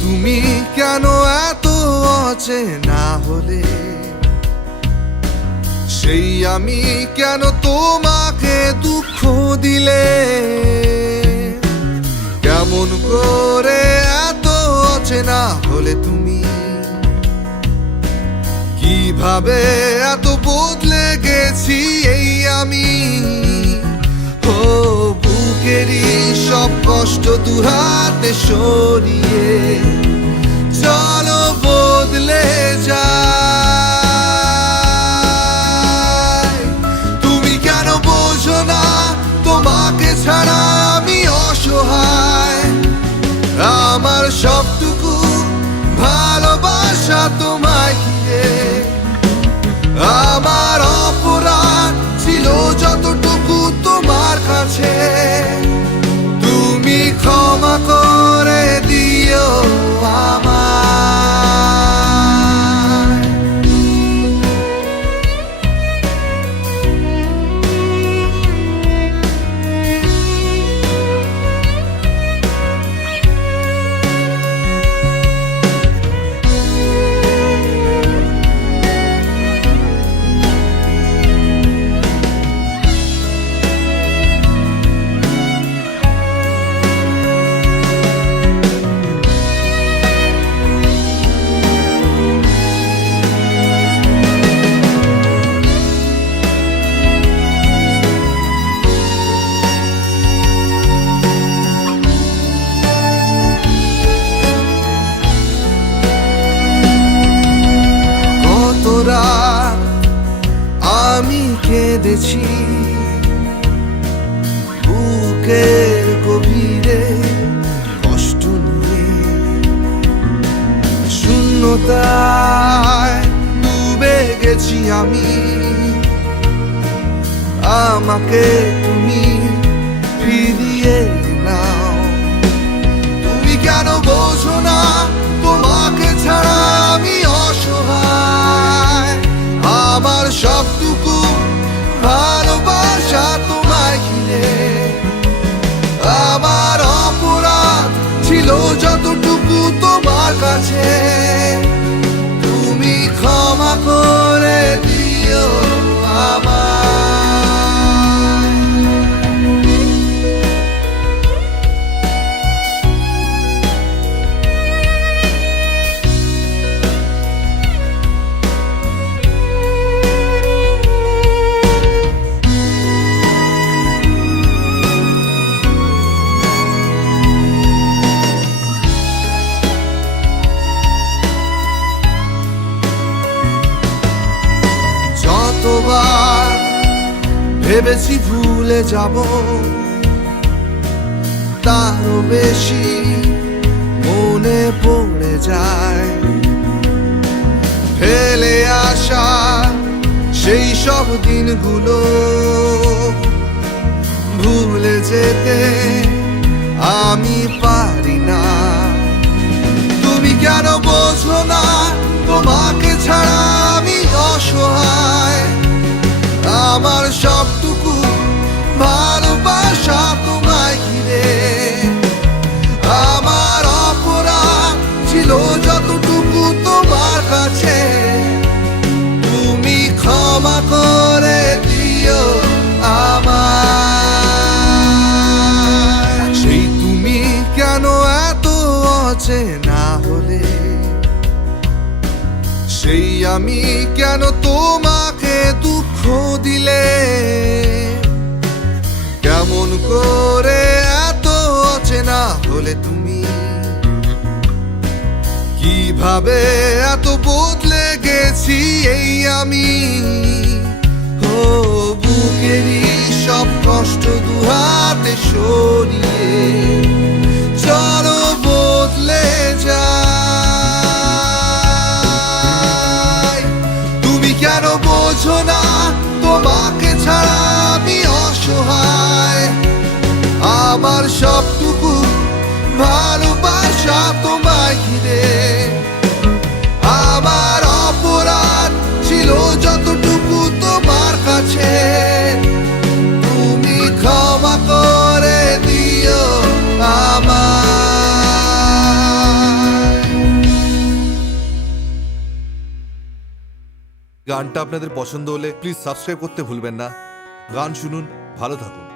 তুমি কেন এত অচেনা হলে, সেই আমি কেন তোমাকে দুঃখ দিলে, কেমন করে এত অচেনা হলে তুমি, কিভাবে এত বদলে গেছি এই আমি। ও বুকেরই সব কষ্ট দুহাতে সরিয়ে চলো বদলে যায়। তুমি কেন বোঝো না তোমাকে ছাড়া আমি অসহায়, আমার সবটুকু ভালোবাসা তোমায় ঘিরে, আমার অপরাধ ছিল যতটুকু তোমার কাছে, তুমি ক্ষমা করে দিও আমায়। আমি কেঁদেছি বুকের গভীরে কষ্ট নিয়ে, শূন্যতায় ডুবে গেছি আমি, আমাকে তুমি ফিরিয়ে নাও। তুমি কেন বোঝো না তোমাকে ছাড়া আমি অসহায়, আমার সবটুকু ভালোবাসা তোমায় ঘিরে, আমার অপরাধ ছিল যতটুকু তোমার কাছে, তুমি ক্ষমা করে দিও আমায়। যতবার ভেবেছি ভুলে যাব, তারও বেশি মনে পড়ে যায় ফেলে আসা সেই সব দিনগুলো, ভুলে যেতে আমি পারি না। তুমি কেন বোঝো না তোমাকে ছাড়া আমি অসহায়, আমার সবটুকু ভালোবাসা তোমায় ঘিরে, আমার অপরাধ ছিল যতটুকু তোমার কাছে, তুমি ক্ষমা করে দিও আমায়। সেই তুমি কেন এত অচেনা হলে, সেই আমি কেন তোমাকে দুঃখ দিলে, কেমন করে এত অচেনা হলে তুমি, কিভাবে এত বদলে গেছি এই আমি। ও বুকেরই সব কষ্ট দুহাতে সরিয়ে চলো বদলে যায়। তুমি কেন বোঝো না তোমাকে ছাড়া আমি অসহায়, আমার সবটুকু ভালোবাসা তোমায় ঘিরে, আমার অপরাধ ছিল যতটুকু তোমার কাছে, তুমি ক্ষমা করে দিও আমায়। গানটা আপনাদের পছন্দ হলে প্লিজ সাবস্ক্রাইব করতে ভুলবেন না। গান শুনুন, ভালো থাকুন।